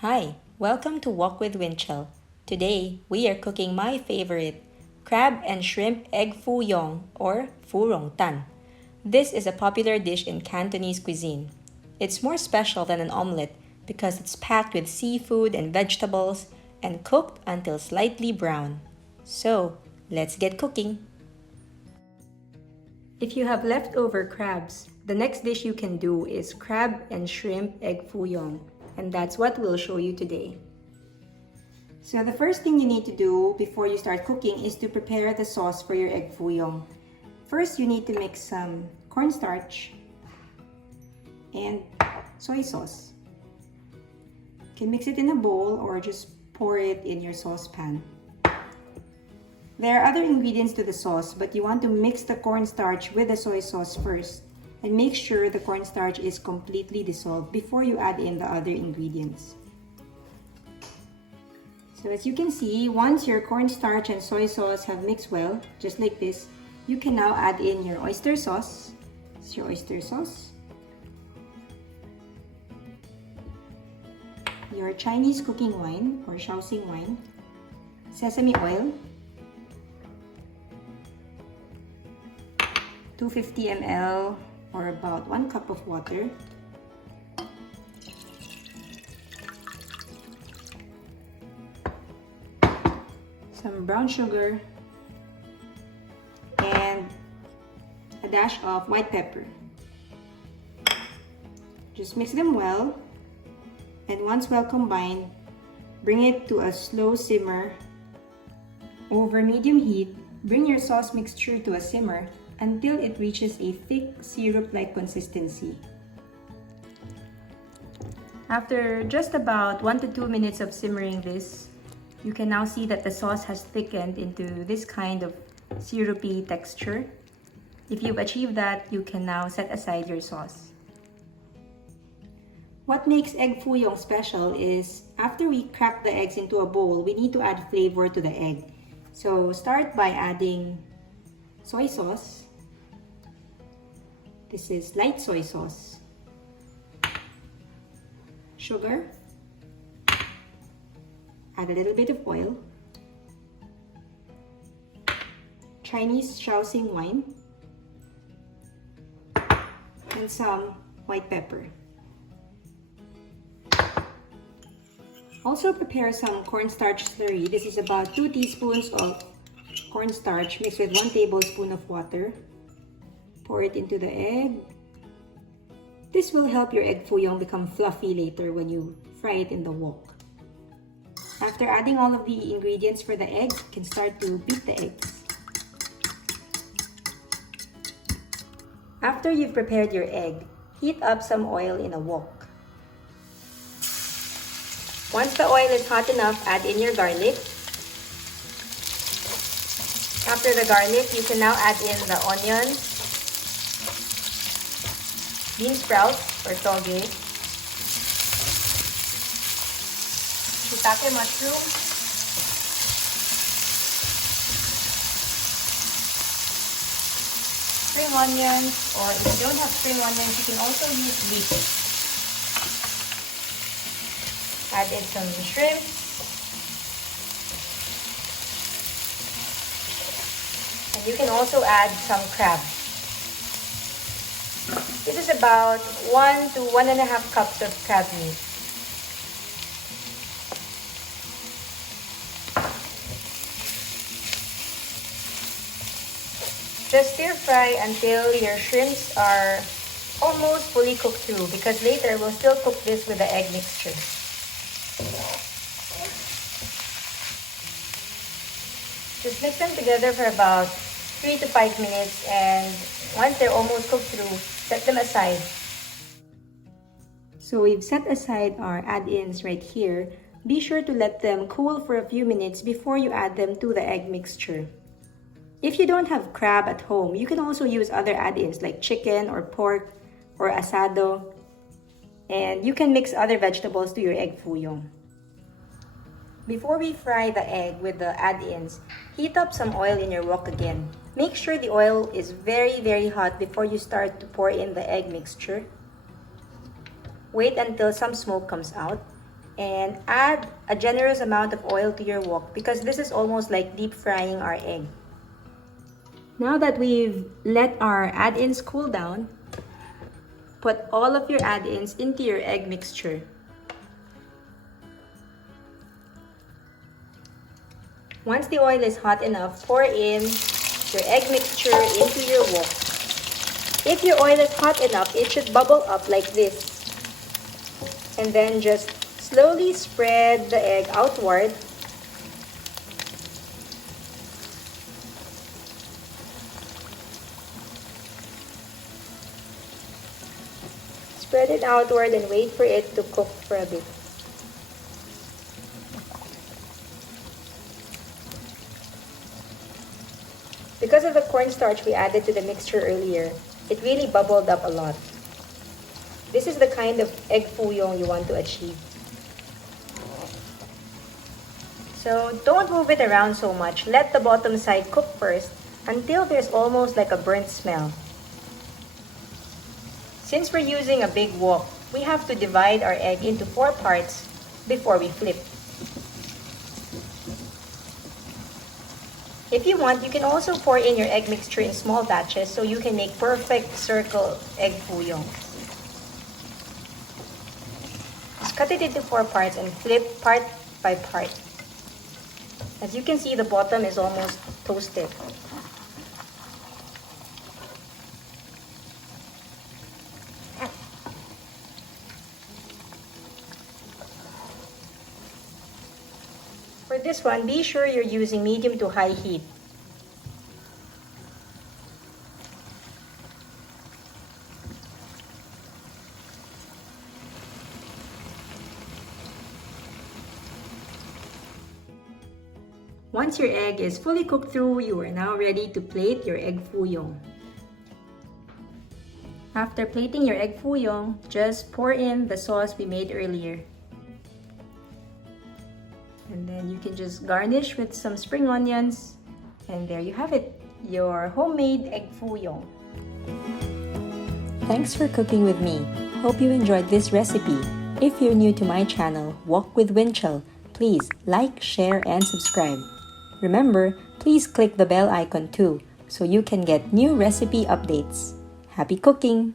Hi, welcome to Walk with Winchell. Today, we are cooking my favorite, crab and shrimp egg foo yong or phu rong tan. This is a popular dish in Cantonese cuisine. It's more special than an omelette because it's packed with seafood and vegetables and cooked until slightly brown. So, let's get cooking. If you have leftover crabs, the next dish you can do is crab and shrimp egg foo yong, and that's what we'll show you today. So the first thing you need to do before you start cooking is to prepare the sauce for your egg foo yong. First, you need to mix some cornstarch and soy sauce. You can mix it in a bowl or just pour it in your saucepan. There are other ingredients to the sauce, but you want to mix the cornstarch with the soy sauce first and make sure the cornstarch is completely dissolved before you add in the other ingredients. So as you can see, once your cornstarch and soy sauce have mixed well, just like this, you can now add in your oyster sauce. It's your oyster sauce. Your Chinese cooking wine or Shaoxing wine. Sesame oil. 250 ml or about 1 cup of water. Some brown sugar and a dash of white pepper. Just mix them well, and once well combined, bring it to a slow simmer over medium heat. Bring your sauce mixture to a simmer until it reaches a thick syrup-like consistency. After just about 1 to 2 minutes of simmering this, you can now see that the sauce has thickened into this kind of syrupy texture. If you've achieved that, you can now set aside your sauce. What makes egg foo yong special is after we crack the eggs into a bowl, we need to add flavor to the egg. So start by adding soy sauce. This is light soy sauce. Sugar. Add a little bit of oil. Chinese Shaoxing wine. And some white pepper. Also prepare some cornstarch slurry. This is about 2 teaspoons of cornstarch mixed with 1 tablespoon of water. Pour it into the egg. This will help your egg foo yong become fluffy later when you fry it in the wok. After adding all of the ingredients for the eggs, you can start to beat the eggs. After you've prepared your egg, heat up some oil in a wok. Once the oil is hot enough, add in your garlic. After the garlic, you can now add in the onions, beansprouts or togue, shiitake mushroom, spring onions, or if you don't have spring onions, you can also use leeks. Add in some shrimp, and you can also add some crab. This is about 1 to 1.5 cups of crab meat. Just stir fry until your shrimps are almost fully cooked through, because later we'll still cook this with the egg mixture. Just mix them together for about 3 to 5 minutes, and once they're almost cooked through, set them aside. So we've set aside our add-ins right here. Be sure to let them cool for a few minutes before you add them to the egg mixture. If you don't have crab at home, you can also use other add-ins like chicken or pork or asado. And you can mix other vegetables to your egg foo yong. Before we fry the egg with the add-ins, heat up some oil in your wok again. Make sure the oil is very hot before you start to pour in the egg mixture. Wait until some smoke comes out. and add a generous amount of oil to your wok because this is almost like deep frying our egg. Now that we've let our add-ins cool down, put all of your add-ins into your egg mixture. Once the oil is hot enough, pour in your egg mixture into your wok. If your oil is hot enough, it should bubble up like this. And then just slowly spread the egg outward. Spread it outward and wait for it to cook for a bit. Because of the cornstarch we added to the mixture earlier, it really bubbled up a lot. This is the kind of egg foo yong you want to achieve. So don't move it around so much. Let the bottom side cook first until there's almost like a burnt smell. Since we're using a big wok, we have to divide our egg into 4 parts before we flip. If you want, you can also pour in your egg mixture in small batches so you can make perfect circle egg foo yong. Just cut it into 4 parts and flip part by part. As you can see, the bottom is almost toasted. For this one, be sure you're using medium to high heat. Once your egg is fully cooked through, you are now ready to plate your egg foo yong. After plating your egg foo yong, just pour in the sauce we made earlier. And then you can just garnish with some spring onions. And there you have it, your homemade egg foo yong. Thanks for cooking with me. Hope you enjoyed this recipe. If you're new to my channel, Walk with Winchell, please like, share, and subscribe. Remember, please click the bell icon too, so you can get new recipe updates. Happy cooking!